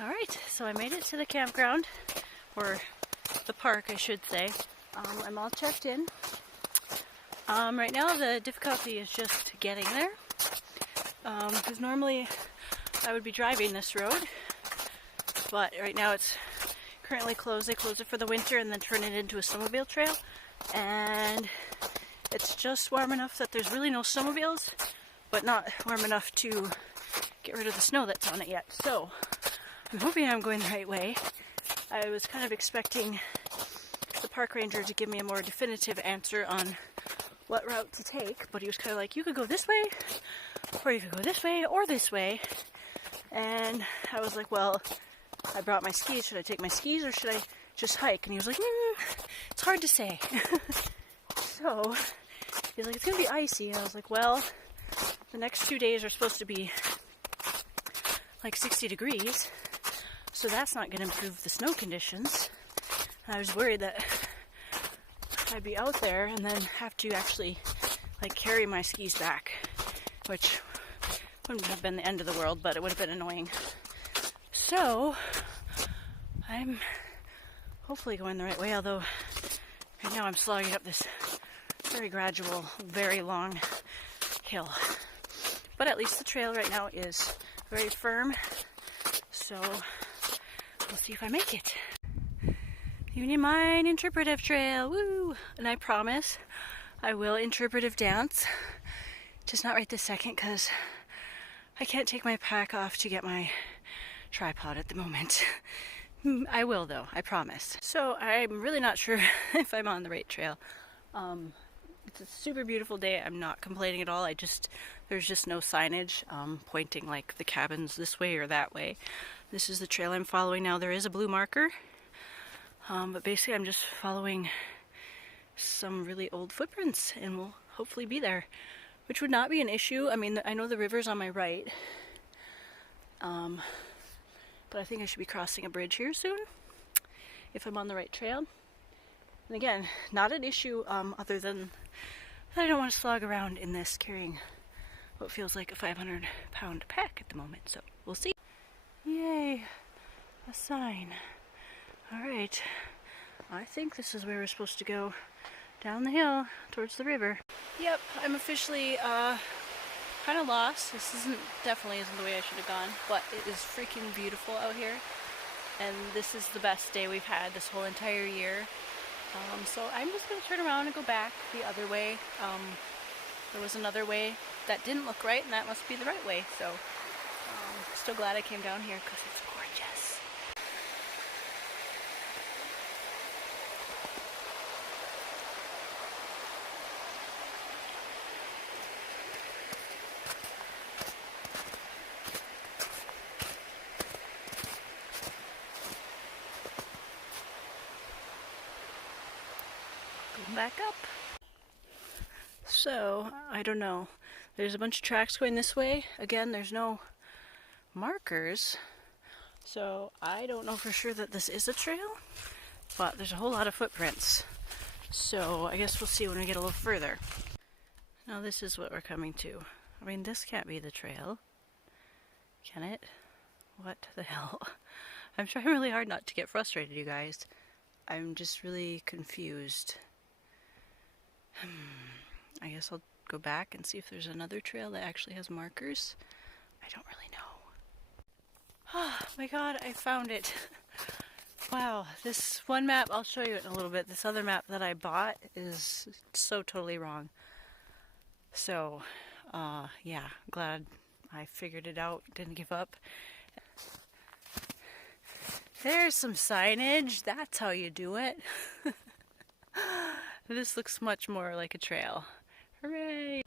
Alright, so I made it to the campground, or the park I should say. I'm all checked in. Right now the difficulty is just getting there, because normally I would be driving this road, but right now it's currently closed. They close it for the winter and then turn it into a snowmobile trail, and it's just warm enough that there's really no snowmobiles, but not warm enough to get rid of the snow that's on it yet. So I'm hoping I'm going the right way. I was kind of expecting the park ranger to give me a more definitive answer on what route to take, but he was kind of like, you could go this way, or you could go this way, or this way. And I was like, well, I brought my skis. Should I take my skis or should I just hike? And he was like, it's hard to say. So he's like, it's gonna be icy. And I was like, well, the next 2 days are supposed to be like 60 degrees, so that's not gonna improve the snow conditions. And I was worried that I'd be out there and then have to actually like carry my skis back, which wouldn't have been the end of the world, but it would have been annoying. So I'm hopefully going the right way, although right now I'm slogging up this very gradual, very long hill. But at least the trail right now is very firm, so we'll see if I make it. Union Mine Interpretive Trail, woo! And I promise I will interpretive dance, just not right this second because I can't take my pack off to get my tripod at the moment. I will though, I promise. So I'm really not sure if I'm on the right trail. It's a super beautiful day. I'm not complaining at all. There's just no signage pointing like the cabins this way or that way. This is the trail I'm following now. There is a blue marker, but basically I'm just following some really old footprints and we'll hopefully be there, which would not be an issue. I mean, I know the river's on my right, but I think I should be crossing a bridge here soon if I'm on the right trail. And again, not an issue other than I don't want to slog around in this carrying what feels like a 500-pound pack at the moment, so we'll see. Yay, a sign. Alright, I think this is where we're supposed to go, down the hill towards the river. Yep, I'm officially kind of lost. This definitely isn't the way I should have gone, but it is freaking beautiful out here, and this is the best day we've had this whole entire year. So I'm just going to turn around and go back the other way. There was another way that didn't look right, and that must be the right way. So still glad I came down here because it's gorgeous. Going back up. So, I don't know. There's a bunch of tracks going this way. Again, there's no markers, so I don't know for sure that this is a trail, but there's a whole lot of footprints. So I guess we'll see when we get a little further. Now this is what we're coming to. I mean, this can't be the trail, can it? What the hell? I'm trying really hard not to get frustrated, you guys. I'm just really confused. I guess I'll go back and see if there's another trail that actually has markers. I don't really know. Oh my god, I found it. Wow, this one map, I'll show you it in a little bit. This other map that I bought is so totally wrong. So, yeah, glad I figured it out, didn't give up. There's some signage, that's how you do it. This looks much more like a trail. Hooray!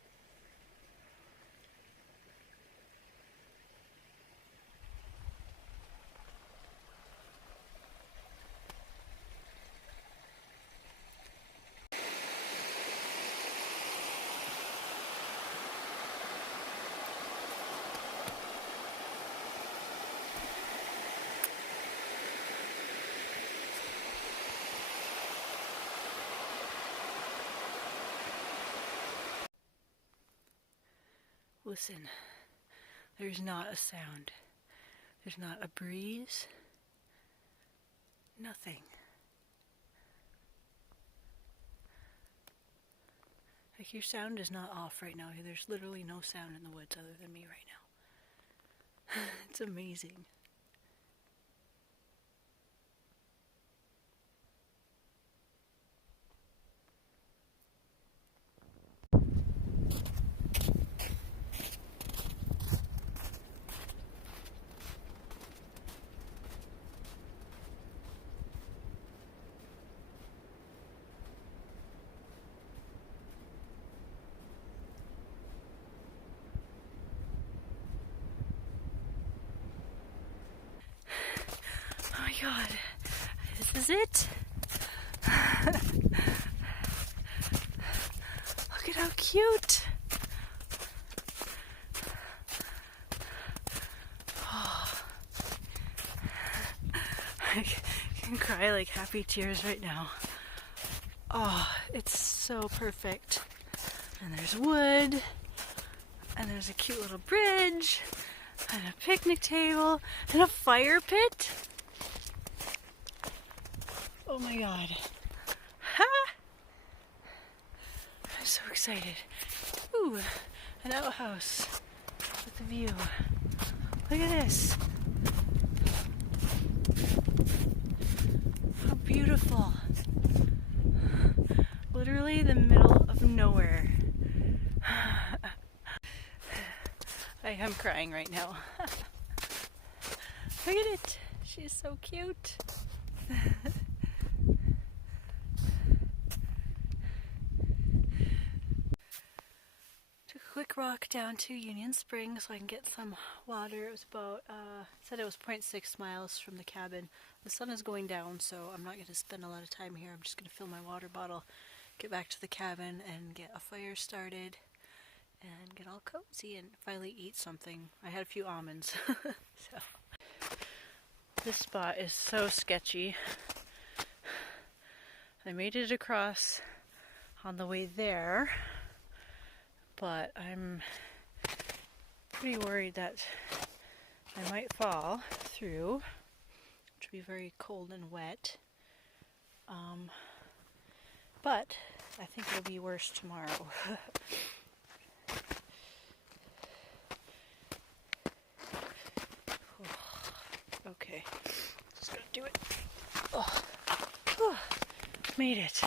Listen, there's not a sound. There's not a breeze. Nothing. Like, your sound is not off right now. There's literally no sound in the woods other than me right now. It's amazing. Oh my god, this is it. Look at how cute. Oh. I can cry like happy tears right now. Oh, it's so perfect. And there's wood, and there's a cute little bridge, and a picnic table, and a fire pit. Oh my god. Ha! I'm so excited. Ooh, an outhouse with a view. Look at this. How beautiful. Literally the middle of nowhere. I am crying right now. Look at it. She's so cute. Took a quick walk down to Union Springs so I can get some water. It was about, said it was 0.6 miles from the cabin. The sun is going down, so I'm not going to spend a lot of time here. I'm just going to fill my water bottle, get back to the cabin, and get a fire started, and get all cozy and finally eat something. I had a few almonds. So this spot is so sketchy. I made it across on the way there, but I'm pretty worried that I might fall through, which would be very cold and wet. But I think it'll be worse tomorrow. Okay, just gotta do it. Oh. Oh. Made it.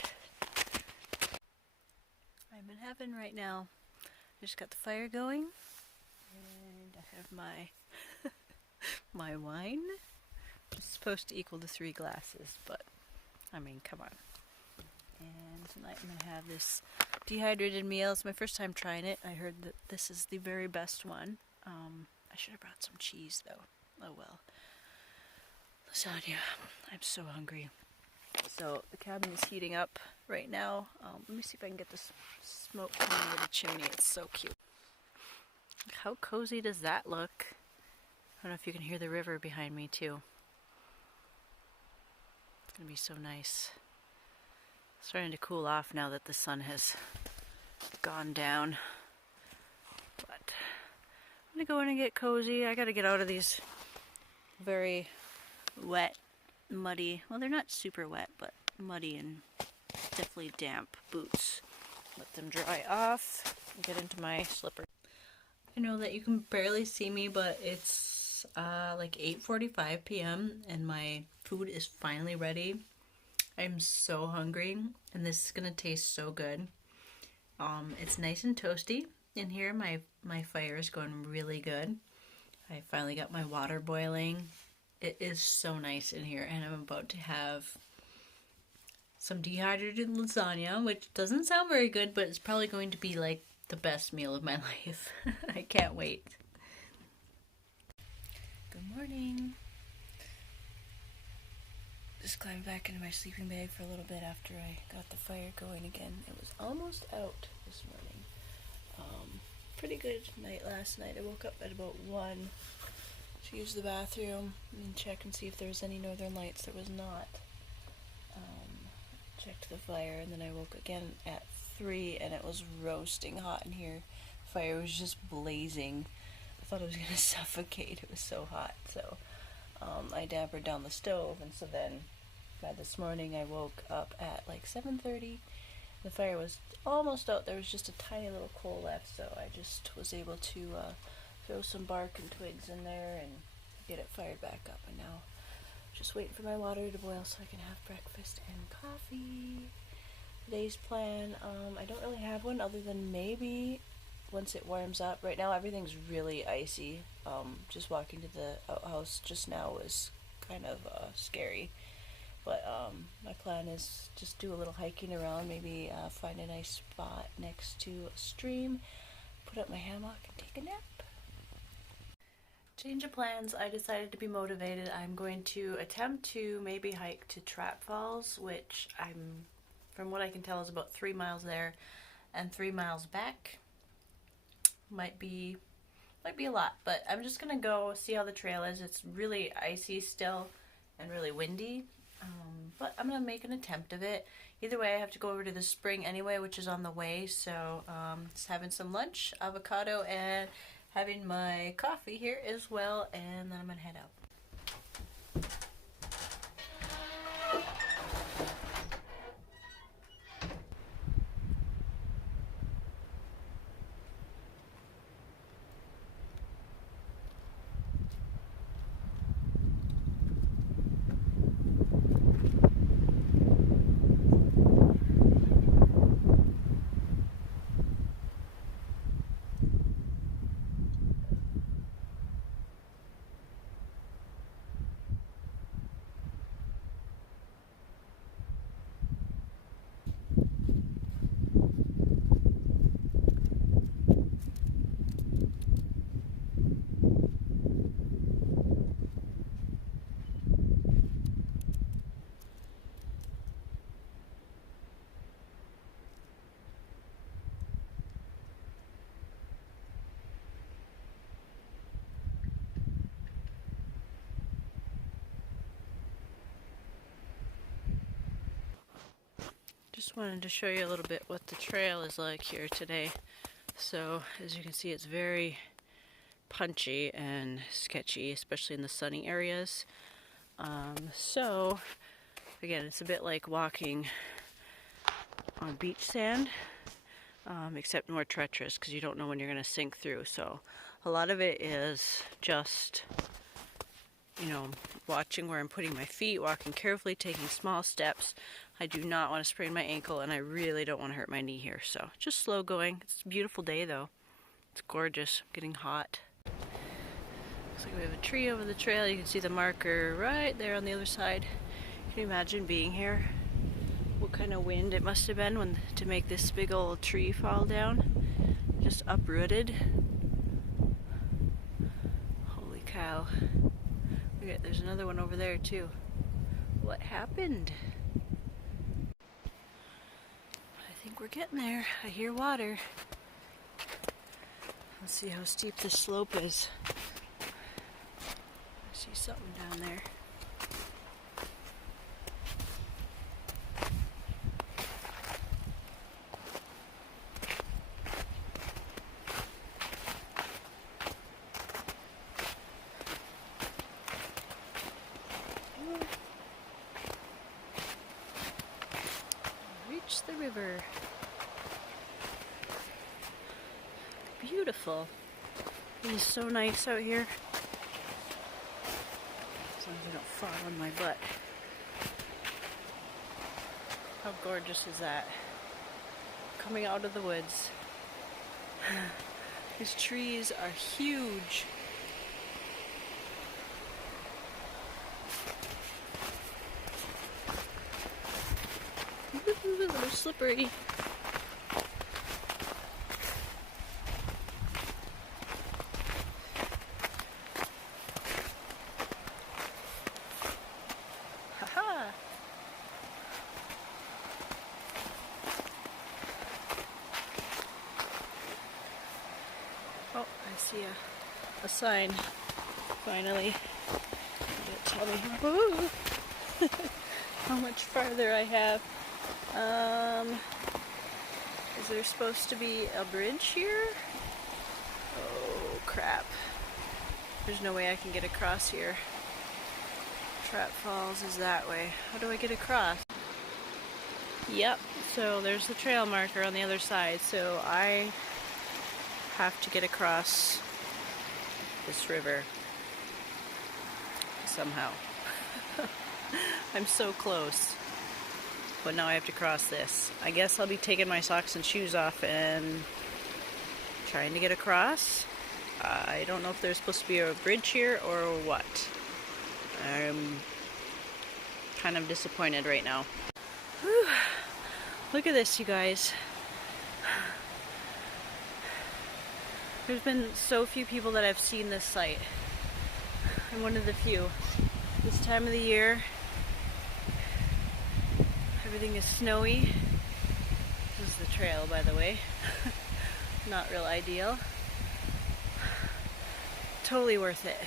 I'm in heaven right now. I just got the fire going, and I have my my wine. It's supposed to equal the 3 glasses, but I mean, come on. And tonight I'm gonna have this dehydrated meal. It's my first time trying it. I heard that this is the very best one. I should have brought some cheese though. Oh well. Lasagna. I'm so hungry. So the cabin is heating up right now. Let me see if I can get this smoke coming out of the chimney. It's so cute. How cozy does that look? I don't know if you can hear the river behind me too. It's gonna be so nice. It's starting to cool off now that the sun has gone down. But I'm gonna go in and get cozy. I gotta get out of these very wet, muddy, well, they're not super wet, but muddy and definitely damp boots. Let them dry off and get into my slippers. I know that you can barely see me, but it's like 8:45 p.m. and my food is finally ready. I'm so hungry, and this is gonna taste so good. It's nice and toasty in here. My fire is going really good. I finally got my water boiling. It is so nice in here, and I'm about to have some dehydrated lasagna, which doesn't sound very good, but it's probably going to be like the best meal of my life. I can't wait. Good morning. Just climbed back into my sleeping bag for a little bit after I got the fire going again. It was almost out this morning. Pretty good night last night. I woke up at about 1 to use the bathroom and check and see if there was any northern lights. There was not. Checked the fire, and then I woke again at 3, and it was roasting hot in here. The fire was just blazing. I thought I was gonna suffocate. It was so hot. So I dampered down the stove, and so then this morning I woke up at like 7:30. The fire was almost out. There was just a tiny little coal left, so I just was able to throw some bark and twigs in there and get it fired back up. And now just waiting for my water to boil so I can have breakfast and coffee. Today's plan, I don't really have one other than maybe once it warms up. Right now everything's really icy. Just walking to the outhouse just now was kind of scary. But my plan is just do a little hiking around, maybe find a nice spot next to a stream, put up my hammock and take a nap. Change of plans. I decided to be motivated. I'm going to attempt to maybe hike to Trap Falls, which from what I can tell is about 3 miles there and 3 miles back. Might be a lot, but I'm just gonna go see how the trail is. It's really icy still and really windy. But I'm going to make an attempt of it. Either way, I have to go over to the spring anyway, which is on the way. So just having some lunch, avocado, and having my coffee here as well. And then I'm going to head out. Just wanted to show you a little bit what the trail is like here today. So as you can see, it's very punchy and sketchy, especially in the sunny areas. So again, it's a bit like walking on beach sand, except more treacherous because you don't know when you're going to sink through. So a lot of it is just, watching where I'm putting my feet, walking carefully, taking small steps. I do not want to sprain my ankle, and I really don't want to hurt my knee here. So just slow going. It's a beautiful day though. It's gorgeous. Getting hot. Looks like we have a tree over the trail. You can see the marker right there on the other side. Can you imagine being here? What kind of wind it must have been to make this big old tree fall down. Just uprooted. Holy cow. Okay, there's another one over there too. What happened? I think we're getting there. I hear water. Let's see how steep this slope is. I see something down there. Reach the river. Beautiful. It is so nice out here. As long as I don't fall on my butt. How gorgeous is that? Coming out of the woods. These trees are huge. They're slippery. Haha! Oh, I see a sign. Finally. Tell me how much farther I have. Is there supposed to be a bridge here? Oh, crap. There's no way I can get across here. Trap Falls is that way. How do I get across? Yep, so there's the trail marker on the other side, so I have to get across this river somehow. I'm so close. But now I have to cross this. I guess I'll be taking my socks and shoes off and trying to get across. I don't know if there's supposed to be a bridge here or what. I'm kind of disappointed right now. Whew. Look at this, you guys. There's been so few people that have seen this site. I'm one of the few. This time of the year, everything is snowy. This is the trail, by the way. Not real ideal. Totally worth it.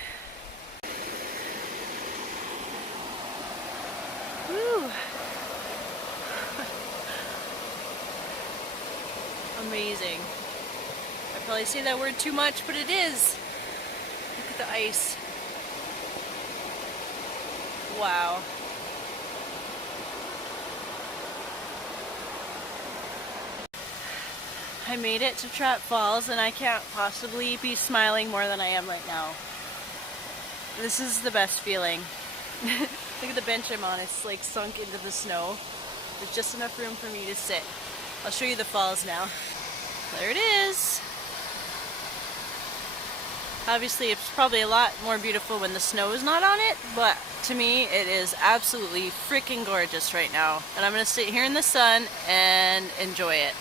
Woo! Amazing. I probably say that word too much, but it is. Look at the ice. Wow. I made it to Trap Falls and I can't possibly be smiling more than I am right now. This is the best feeling. Look at the bench I'm on, it's like sunk into the snow. There's just enough room for me to sit. I'll show you the falls now. There it is. Obviously it's probably a lot more beautiful when the snow is not on it, but to me it is absolutely freaking gorgeous right now. And I'm going to sit here in the sun and enjoy it.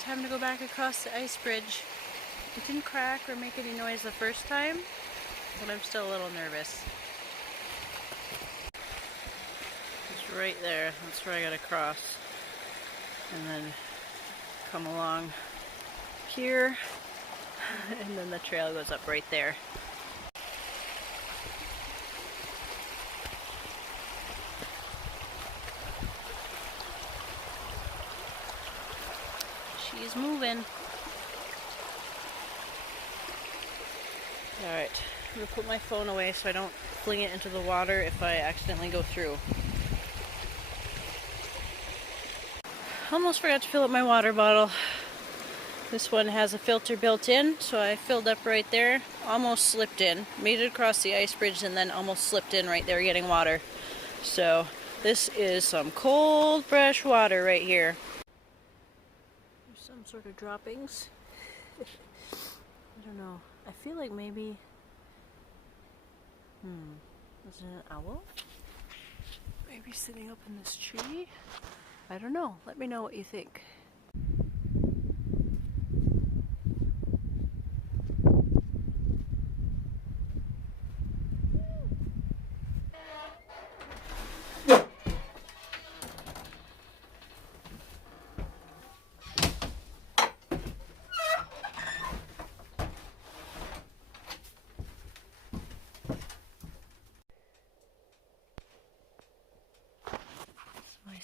Time to go back across the ice bridge. It didn't crack or make any noise the first time, but I'm still a little nervous. It's right there. That's where I gotta cross. And then come along here, and then the trail goes up right there. She's moving. Alright, I'm going to put my phone away so I don't fling it into the water if I accidentally go through. Almost forgot to fill up my water bottle. This one has a filter built in, so I filled up right there. Almost slipped in. Made it across the ice bridge and then almost slipped in right there getting water. So this is some cold, fresh water right here. Some sort of droppings. I don't know. I feel like maybe... is it an owl? Maybe sitting up in this tree? I don't know. Let me know what you think.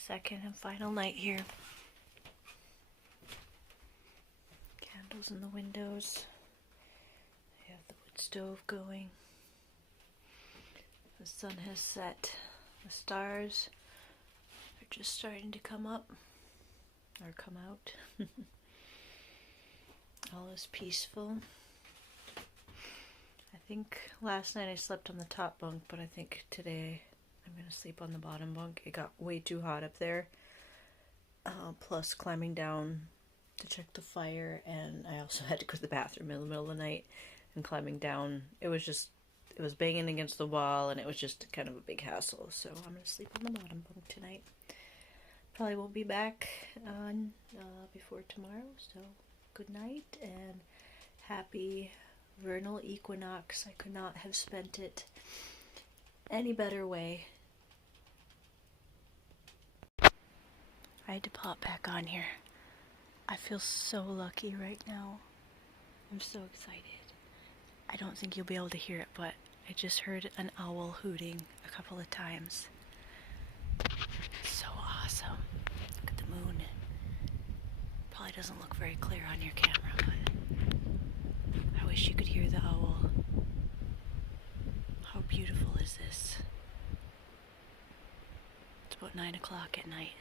Second and final night here. Candles in the windows. I have the wood stove going. The sun has set. The stars are just starting to come up or come out. All is peaceful. I think last night I slept on the top bunk, but I think today I'm going to sleep on the bottom bunk. It got way too hot up there. Plus climbing down to check the fire, and I also had to go to the bathroom in the middle of the night, and climbing down, it was banging against the wall, and it was just kind of a big hassle. So I'm going to sleep on the bottom bunk tonight. Probably won't be back on before tomorrow, so good night, and Happy vernal equinox. I could not have spent it any better way. I had to pop back on here. I feel so lucky right now. I'm so excited. I don't think you'll be able to hear it, but I just heard an owl hooting a couple of times. So awesome. Look at the moon. Probably doesn't look very clear on your camera, but I wish you could hear the owl. How beautiful is this? It's about 9 o'clock at night.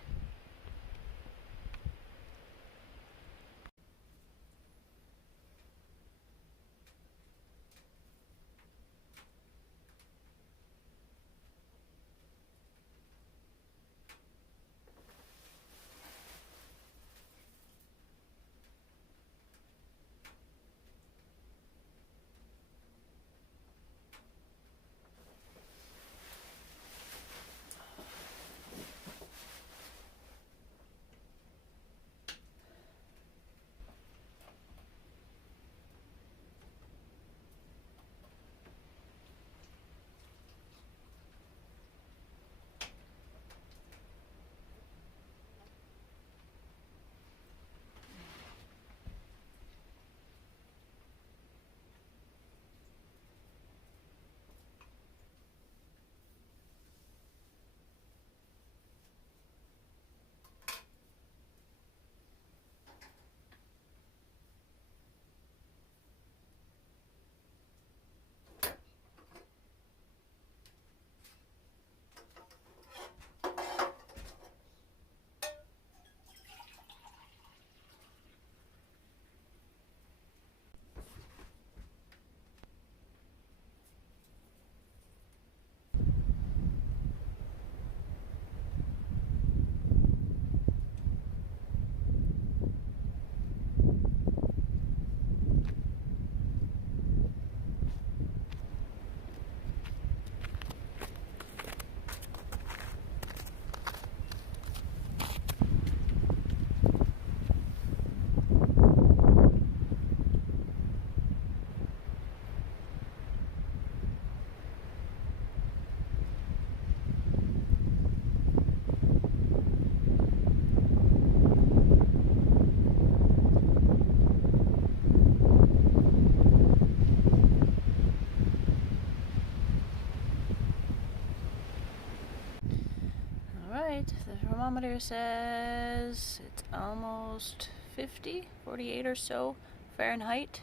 The thermometer says it's almost 50, 48 or so Fahrenheit.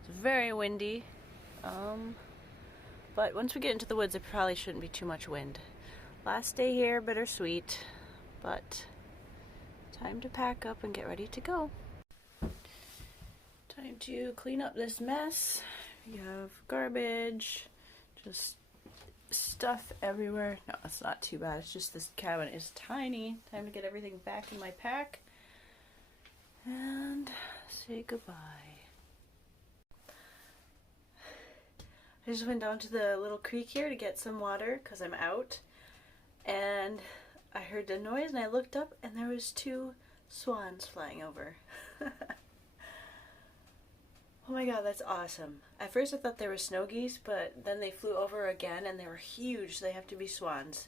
It's very windy, but once we get into the woods it probably shouldn't be too much wind. Last day here, bittersweet, but time to pack up and get ready to go. Time to clean up this mess. You have garbage, just stuff everywhere. No, it's not too bad. It's just this cabin is tiny. Time to get everything back in my pack and say goodbye. I just went down to the little creek here to get some water because I'm out, and I heard a noise and I looked up and there was 2 swans flying over. Oh my god, that's awesome. At first I thought they were snow geese, but then they flew over again and they were huge. They have to be swans.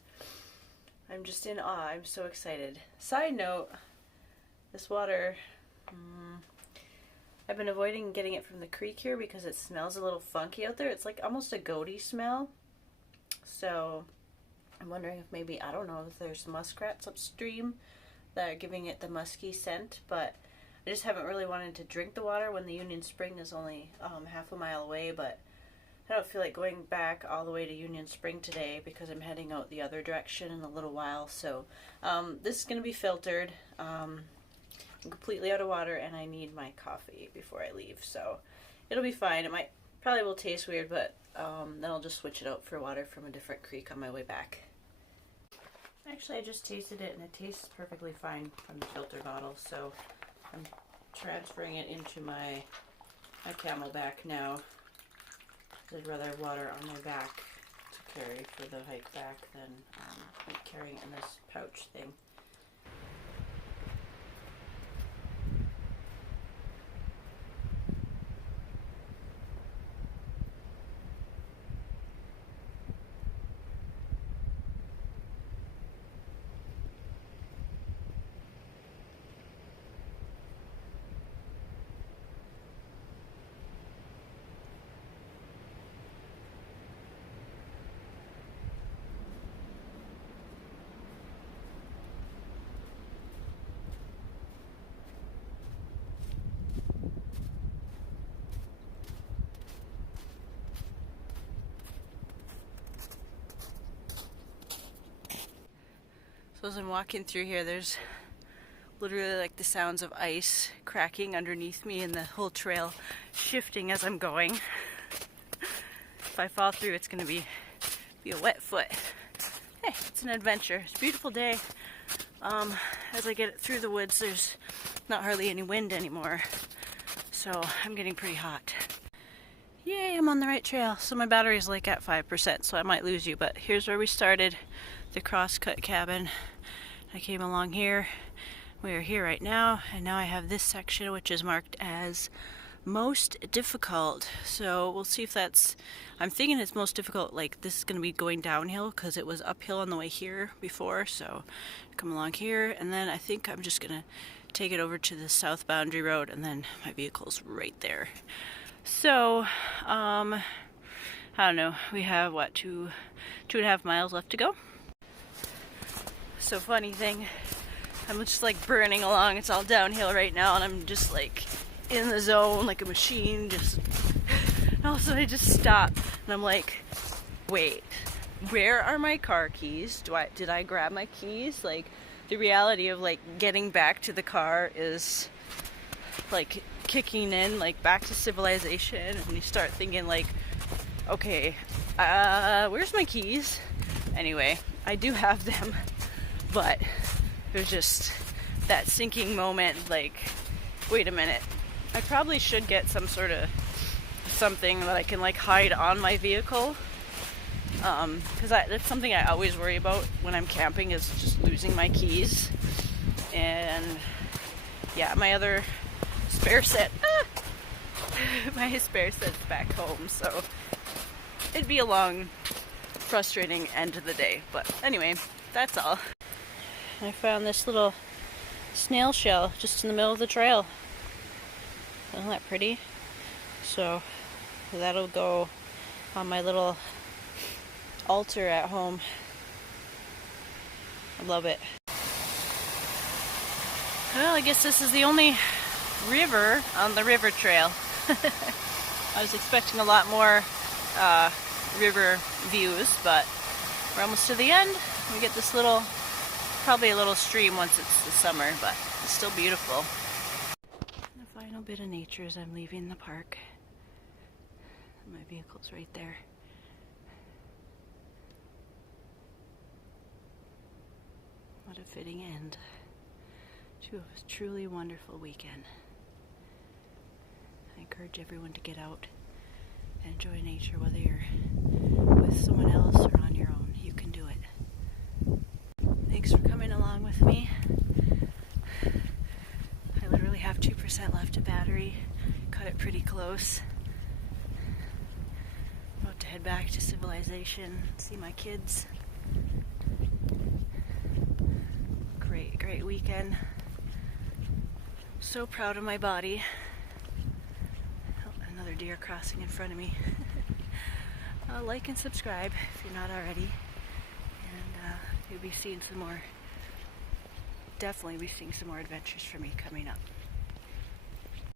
I'm just in awe. I'm so excited. Side note, this water, I've been avoiding getting it from the creek here because it smells a little funky out there. It's like almost a goaty smell. So I'm wondering if maybe, I don't know, if there's muskrats upstream that are giving it the musky scent, but I just haven't really wanted to drink the water when the Union Spring is only half a mile away, but I don't feel like going back all the way to Union Spring today because I'm heading out the other direction in a little while. So this is going to be filtered. I'm completely out of water and I need my coffee before I leave, so it'll be fine. It probably will taste weird, but then I'll just switch it out for water from a different creek on my way back. Actually, I just tasted it and it tastes perfectly fine from the filter bottle, so I'm transferring it into my camelback now. I'd rather have water on my back to carry for the hike back than carrying it in this pouch thing. So as I'm walking through here, there's literally like the sounds of ice cracking underneath me and the whole trail shifting as I'm going. If I fall through, it's going to be a wet foot. Hey, it's an adventure. It's a beautiful day. As I get through the woods, there's not hardly any wind anymore, so I'm getting pretty hot. Yay, I'm on the right trail. So my battery's like at 5%, so I might lose you, but here's where we started, the Crosscut cabin. I came along here. We are here right now, and now I have this section which is marked as most difficult. So we'll see if that's, I'm thinking it's most difficult, like this is going to be going downhill because it was uphill on the way here before. So come along here, and then I think I'm just going to take it over to the south boundary road, and then my vehicle's right there. So I don't know, we have what, two and a half miles left to go. So funny thing, I'm just like burning along. It's all downhill right now, and I'm just like in the zone like a machine. Just and all of a sudden I just stop, and I'm like, wait, where are my car keys? Did I grab my keys? Like, the reality of like getting back to the car is like kicking in, like back to civilization, and you start thinking like, okay, where's my keys? Anyway, I do have them, but there's just that sinking moment, like, wait a minute, I probably should get some sort of something that I can like hide on my vehicle, because that's something I always worry about when I'm camping, is just losing my keys. And yeah, my other spare set, my spare set's back home, so it'd be a long, frustrating end to the day. But anyway, that's all. I found this little snail shell just in the middle of the trail. Isn't that pretty? So that'll go on my little altar at home. I love it. Well, I guess this is the only river on the river trail. I was expecting a lot more river views, but we're almost to the end. We get this little, probably a little stream once it's the summer, but it's still beautiful. The final bit of nature as I'm leaving the park. My vehicle's right there. What a fitting end to a truly wonderful weekend. I encourage everyone to get out and enjoy nature, whether you're with someone else or on your own. You can do it. Thanks for coming along with me. I literally have 2% left of battery. Cut it pretty close. About to head back to civilization, see my kids. Great weekend. So proud of my body. Oh, another deer crossing in front of me. Like and subscribe if you're not already. And you'll be seeing some more, definitely be seeing some more adventures from me coming up.